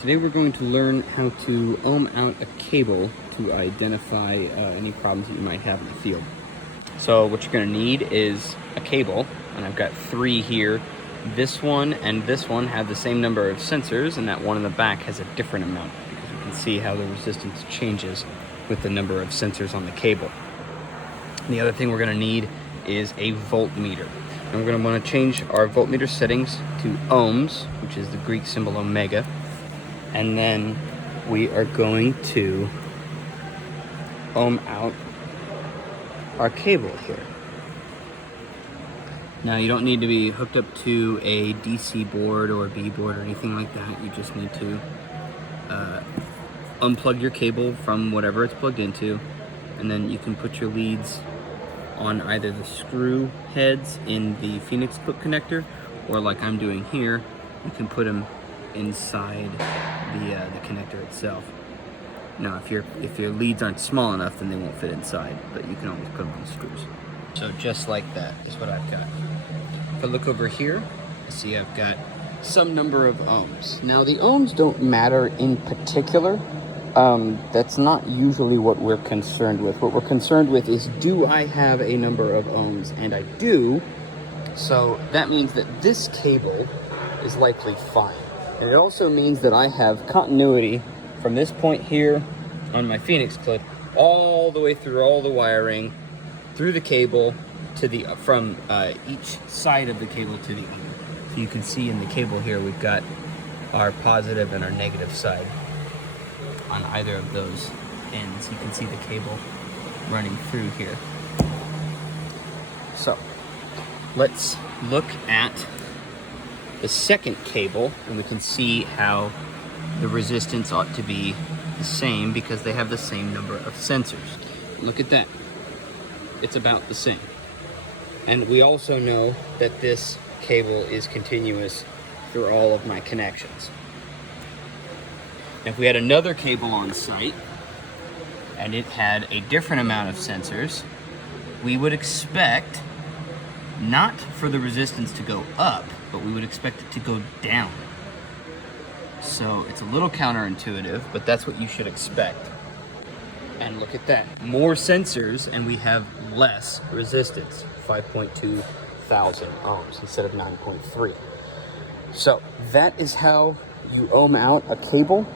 Today we're going to learn how to ohm out a cable to identify any problems that you might have in the field. So what you're going to need is a cable, and I've got 3 here. This one and this one have the same number of sensors, and that one in the back has a different amount because you can see how the resistance changes with the number of sensors on the cable. And the other thing we're going to need is a voltmeter. And we're going to want to change our voltmeter settings to ohms, which is the Greek symbol omega. And then we are going to ohm out our cable here. Now you don't need to be hooked up to a DC board or a B board or anything like that. You just need to unplug your cable from whatever it's plugged into, and then you can put your leads on either the screw heads in the Phoenix clip connector, or like I'm doing here, you can put them inside the connector itself. Now if your leads aren't small enough, then they won't fit inside, but you can always put them on screws. So just like that is what I've got. If I look over here, I see I've got some number of ohms. Now the ohms don't matter in particular. That's not usually what we're concerned with. What we're concerned with is, do I have a number of ohms? And I do. So that means that this cable is likely fine. And it also means that I have continuity from this point here on my Phoenix clip all the way through all the wiring, through the cable to the from each side of the cable to the other. So you can see in the cable here we've got our positive and our negative side on either of those ends. You can see the cable running through here. So let's look at the second cable, and we can see how the resistance ought to be the same because they have the same number of sensors. Look at that. It's about the same. And we also know that this cable is continuous through all of my connections. If we had another cable on site and it had a different amount of sensors, we would expect not for the resistance to go up, but we would expect it to go down. So it's a little counterintuitive, but that's what you should expect. And look at that. More sensors and we have less resistance, 5.2 thousand ohms instead of 9.3. So that is how you ohm out a cable.